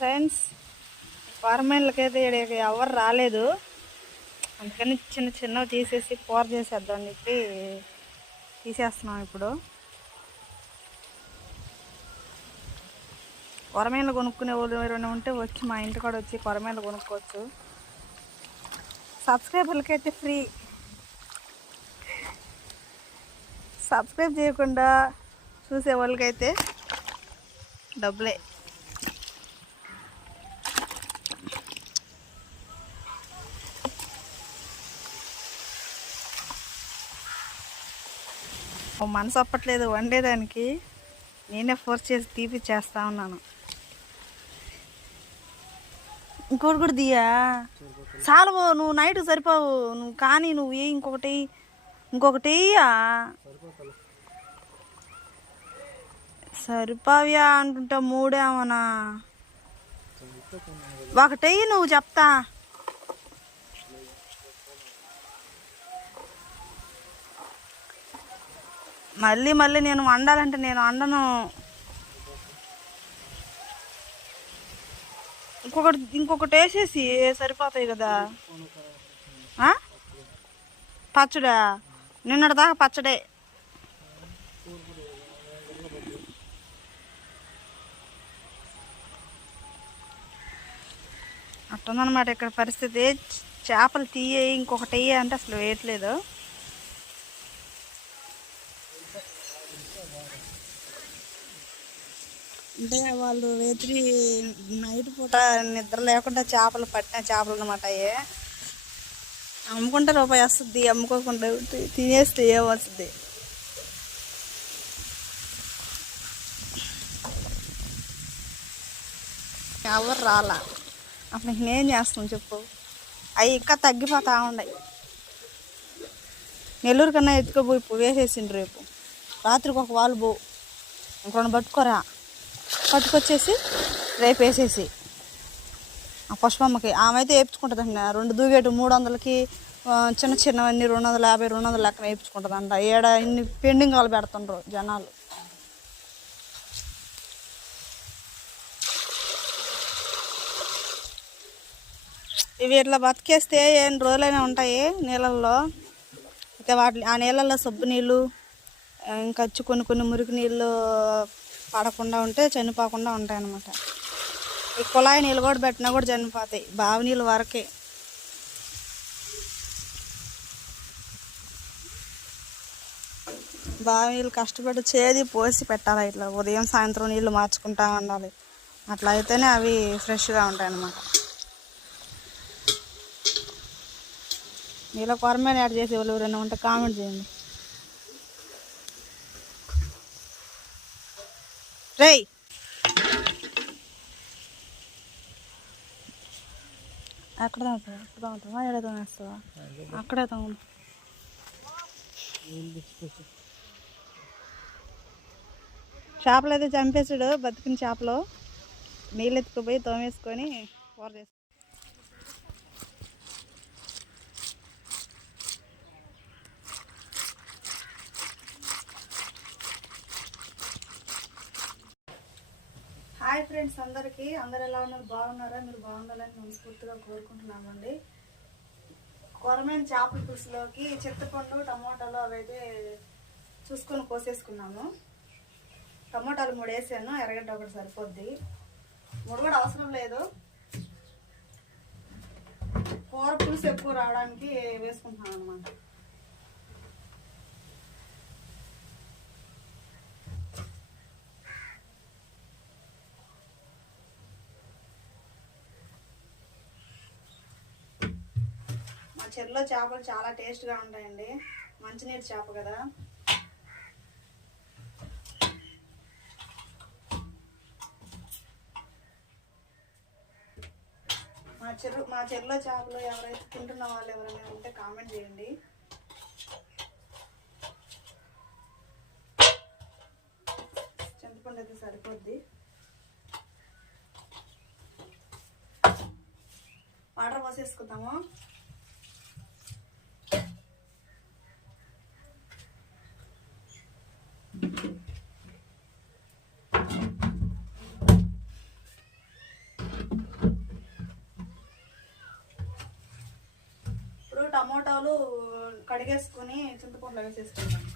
Friends, కొరమేన్లకైతే ఎవరు రాలేదు, అందుకని చిన్న చిన్నవి తీసేసి కూర చేసేద్దామని చెప్పి తీసేస్తున్నాం. ఇప్పుడు కొరమేన్లు కొనుక్కునే వాళ్ళు ఎవరైనా ఉంటే వచ్చి మా ఇంటి కూడా వచ్చి కొరమేన్లు కొనుక్కోవచ్చు. సబ్స్క్రైబర్లకైతే ఫ్రీ, సబ్స్క్రైబ్ చేయకుండా చూసే వాళ్ళకైతే డబ్బులే. మనసు అప్పట్లేదు వండేదానికి, నేనే ఫోర్స్ చేసి తీపిచ్చేస్తా ఉన్నాను. ఇంకోటి కూడా దియా చాలు, నువ్వు నైట్ సరిపోవు, నువ్వు కానీ నువ్వు ఏ ఇంకొకటి సరిపోవ్యా అంటుంటా. మూడేమన్నా ఒకటి నువ్వు చెప్తా. మళ్ళీ నేను వండాలంటే నేను వండను. ఇంకొకటి వేసేసి సరిపోతాయి కదా. పచ్చడా నిన్నటిదాకా పచ్చడే. అట్టుందనమాట ఇక్కడ పరిస్థితి. చేపలు ఇంకొకటి వేయ అంటే అసలు వేయట్లేదు. అంటే వాళ్ళు రాత్రి నైట్ పూట నిద్ర లేకుండా చేపలు పట్టిన చేపలు అన్నమాట. అమ్ముకుంటే రూపాయి వస్తుంది, అమ్ముకోకుండా తినేస్తే ఏమొస్తుంది. ఎవరు రాలా, అప్పుడు నేనేం చేస్తాను చెప్పు. అవి ఇంకా తగ్గిపోతా ఉన్నాయి. నెల్లూరు కన్నా ఎత్తుకోపోయి వేసేసిండ్రు. రేపు రాత్రికి ఒక వాళ్ళు పో, ఇంకొన్ని పట్టుకొచ్చేసి రేపు వేసేసి ఆ పుష్పమ్మకి ఆమె అయితే వేయించుకుంటుంది అంట. 2 దూగేటు 300కి, చిన్నవన్నీ 250 200 లెక్కన వేయించుకుంటుంది అంట. ఇన్ని పెండింగ్ వాళ్ళు పెడుతుండ్రు జనాలు. ఇవి ఇట్లా బతికేస్తే ఎన్ని రోజులైనా ఉంటాయి నీళ్ళల్లో. అయితే ఆ నీళ్ళల్లో సబ్బు నీళ్ళు, ఇంకా కొన్ని మురికి నీళ్ళు పడకుండా ఉంటే చనిపోకుండా ఉంటాయి అన్నమాట. ఈ కుళాయి నీళ్ళు కూడా పెట్టినా కూడా చనిపోతాయి, బావి నీళ్ళు వరకే. బావి నీళ్ళు కష్టపడి చేది పోసి పెట్టాలి. ఇట్లా ఉదయం సాయంత్రం నీళ్ళు మార్చుకుంటా ఉండాలి. అట్లా అయితేనే అవి ఫ్రెష్గా ఉంటాయి అన్నమాట. నీళ్ళ కొరమేన యాడ్ చేసే వాళ్ళు ఎవరైనా ఉంటే కామెంట్ చేయండి. రేయ్, అక్కడ తాగుతావా ఎక్కడ తోనేస్తావా? అక్కడే తాగు. చేపలు అయితే చంపేసాడు, బతికిన చేపలు. నీళ్ళు ఎత్తుకుపోయి తోమేసుకొని కూర చేస్తాడు. హాయ్ ఫ్రెండ్స్, అందరు ఎలా ఉన్నారు? బాగున్నారా? మీరు బాగుండాలని మనస్ఫూర్తిగా కోరుకుంటున్నామండి. కొరమేను చేపల పులుసులోకి చింతపండు, టమోటాలు అవైతే చూసుకొని కోసేసుకున్నాము. టమోటాలు 3 వేసాను, ఎర్రగడ్డ ఒకటి సరిపోద్ది. 3 కూడా అవసరం లేదు, కూర పులుసు ఎక్కువ రావడానికి వేసుకుంటున్నాను అనమాట. చెరువులో చేపలు చాలా టేస్ట్గా ఉంటాయండి. మంచినీటి చేప కదా. మా చెరువులో చేపలు ఎవరైతే తింటున్న వాళ్ళు ఎవరైనా ఉంటే కామెంట్ చేయండి. చింతపండు అయితే సరిపోద్ది. వాటర్ పోసేసుకుందాము. కడిగేసుకొని చింతపండులో వేసేసుకుంటాను.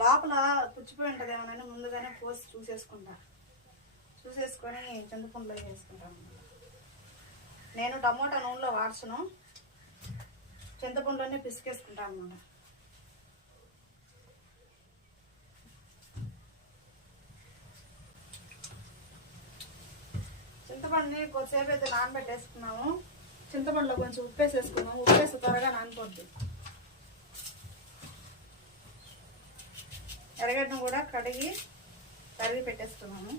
లోపల పుచ్చిపోయి ఉంటుంది ఏమన్నా ముందుగానే పోసి చూసేసుకొని చింతపండులో వేసుకుంటాను. నేను టమోటా నూనెలో వాడ్చను, చింతపండులోనే పిసికేసుకుంటాను అన్నమాట. చింతపండుని కొద్దిసేపు అయితే నానబెట్టేసుకున్నాము. చింతపండులో కొంచెం ఉప్పేసేసుకున్నాము. ఉప్పేసి త్వరగా నానిపోద్ది. ఎర్రగడ్డను కూడా కడిగి తరిగి పెట్టేసుకున్నాను.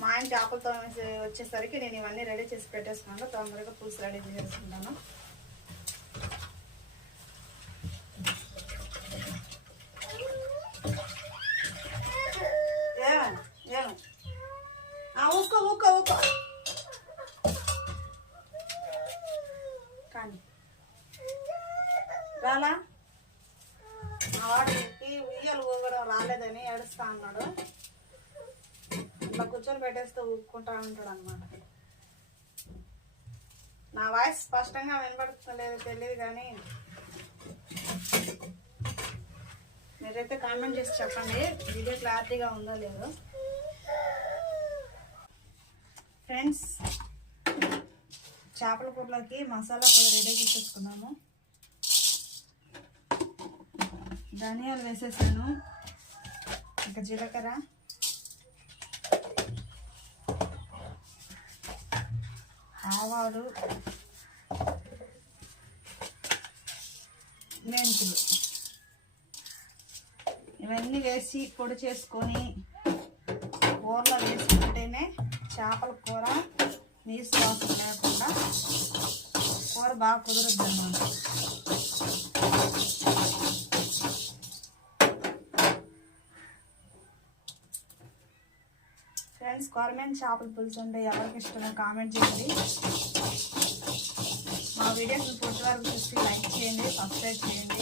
మా ఆయన చేపలతో వచ్చేసరికి నేను ఇవన్నీ రెడీ చేసి పెట్టేసుకున్నాను. తొందరగా పులుసు రెడీ చేసుకుంటాను. ఊకో కానీ రాలా మా వాడికి ఉయ్యాలు ఊగడం రాలేదని ఏడుస్తా అన్నాడు. ఇట్లా కూర్చొని పెట్టేస్తే ఊక్కుంటా ఉంటాడు అన్నమాట. నా వాయిస్ స్పష్టంగా వినపడుతుందో తెలియదు కానీ మీరైతే కామెంట్ చేసి చెప్పండి వీడియో క్లారిటీగా ఉందో లేదో. ఫ్రెండ్స్, చేపల కూరలోకి మసాలా కూడా రెడీ చేసేసుకున్నాము. ధనియాలు వేసేసాను, ఇంకా జీలకర్ర, ఆవాలు, మెంతులు ఇవన్నీ వేసి పొడి చేసుకొని కూరలో వేసుకుంటేనే చేపల కూర నీసు వాసన లేకుండా కూర బాగా కుదురుద్ది అన్నమాట. ఫ్రెండ్స్, కొరమైన చేపల పులుసు అంటే ఎవరికి ఇష్టమో కామెంట్ చేయండి. మా వీడియోస్ పూర్తి వరకు చూసి లైక్ చేయండి, సబ్స్క్రైబ్ చేయండి.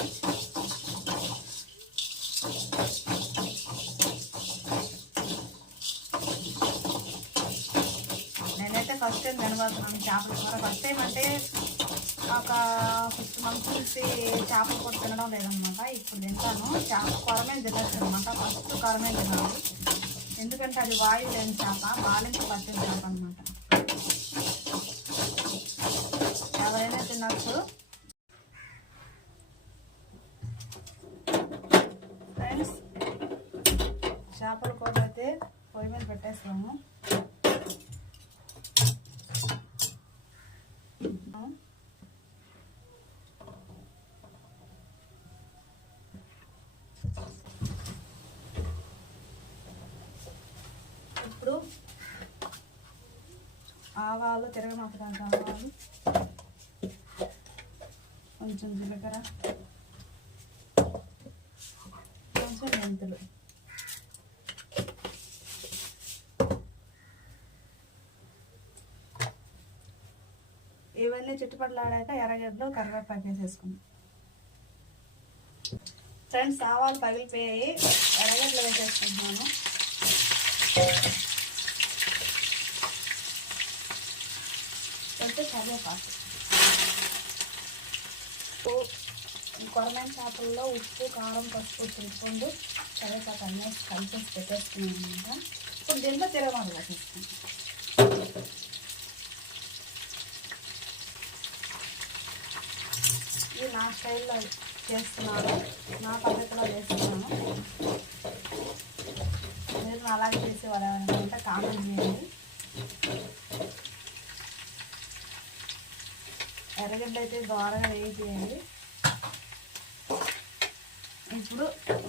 నేనైతే ఫస్ట్ టైం వినబడుతున్నాను చేపల కూర. ఫస్ట్ టైం అంటే ఒక 6 months నుంచి చేపల కూర తినడం లేదనమాట. ఇప్పుడు తింటాను. చేప కొరమైన తినచ్చు అనమాట. ఫస్ట్ కొరమైన తినాలి, ఎందుకంటే అది వాయువు లేని చేప, బాలింపు పట్టిన చేప అనమాట. ఎవరైనా తినచ్చు. ఫ్రెండ్స్, చేపల కూర అయితే పొయ్యి మీద పెట్టేస్తాము. ఇప్పుడు ఆవాలు, తిరగమాతడానికి ఆవాలు, కొంచెం జీలకర్ర, కొంచెం మెంతులు, ఇవన్నీ చుట్టుపక్కలాడాక ఎర్రగడ్డలు, కరివేపాకు వేసేసుకున్నాం. ఫ్రెండ్స్, ఆవాలు పగిలిపోయాయి, ఎర్రగడ్డలు వేసేసుకుంటున్నాను. కరివేపాకు, కొరమైన చేపల్లో ఉప్పు, కారం, పసుపు, చింతపండు, కరివేపాకు అన్నీ కలిపేసి పెట్టేసుకున్నాను అనమాట. ఇప్పుడు దీంట్లో తిరగమాత వేసేసుకున్నాను. ఇది నా స్టైల్లో చేస్తున్నాను, నా పద్ధతిలో వేస్తున్నాను. మీరు అలాగే చేసేవారు ఎవరైనా కామెంట్ చేయండి. ఎర్రగడ్డ అయితే దోరగా వేయించేయండి. ఇప్పుడు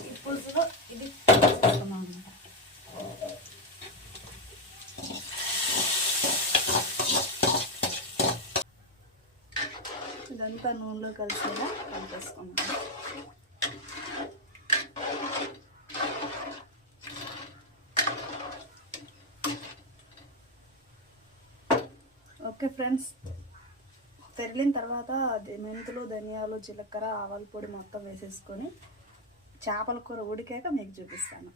ఈ పులుసులో ఇది వేసేస్తున్నాం అన్నమాట. ఇదంతా నూనెలో కలిసేలా కలిపేసుకున్నాం. ఓకే ఫ్రెండ్స్, తెరిలిన తర్వాత మెంతులు, ధనియాలు, జీలకర్ర, ఆవాల పొడి మొత్తం వేసేసుకొని చేపల కూర ఉడికాక మీకు చూపిస్తాను.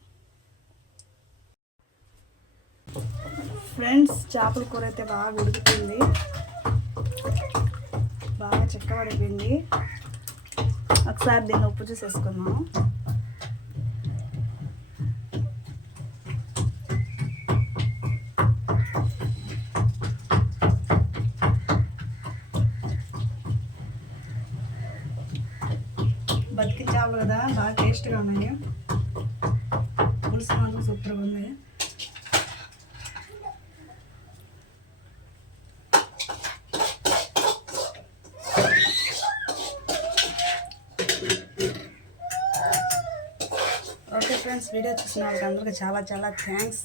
ఫ్రెండ్స్, చేపల కూర అయితే బాగా ఉడికిపోయింది, బాగా చిక్కబడిపోయింది. ఒకసారి దీన్ని ఉప్పు చూసేసుకున్నాము. బతికి చేపలు కదా, బాగా టేస్ట్గా ఉన్నాయి. పులుసు మాత్రం సూపర్గా ఉంది. ఓకే ఫ్రెండ్స్, వీడియో చూసిన వాళ్ళకి అందరికీ చాలా చాలా థ్యాంక్స్.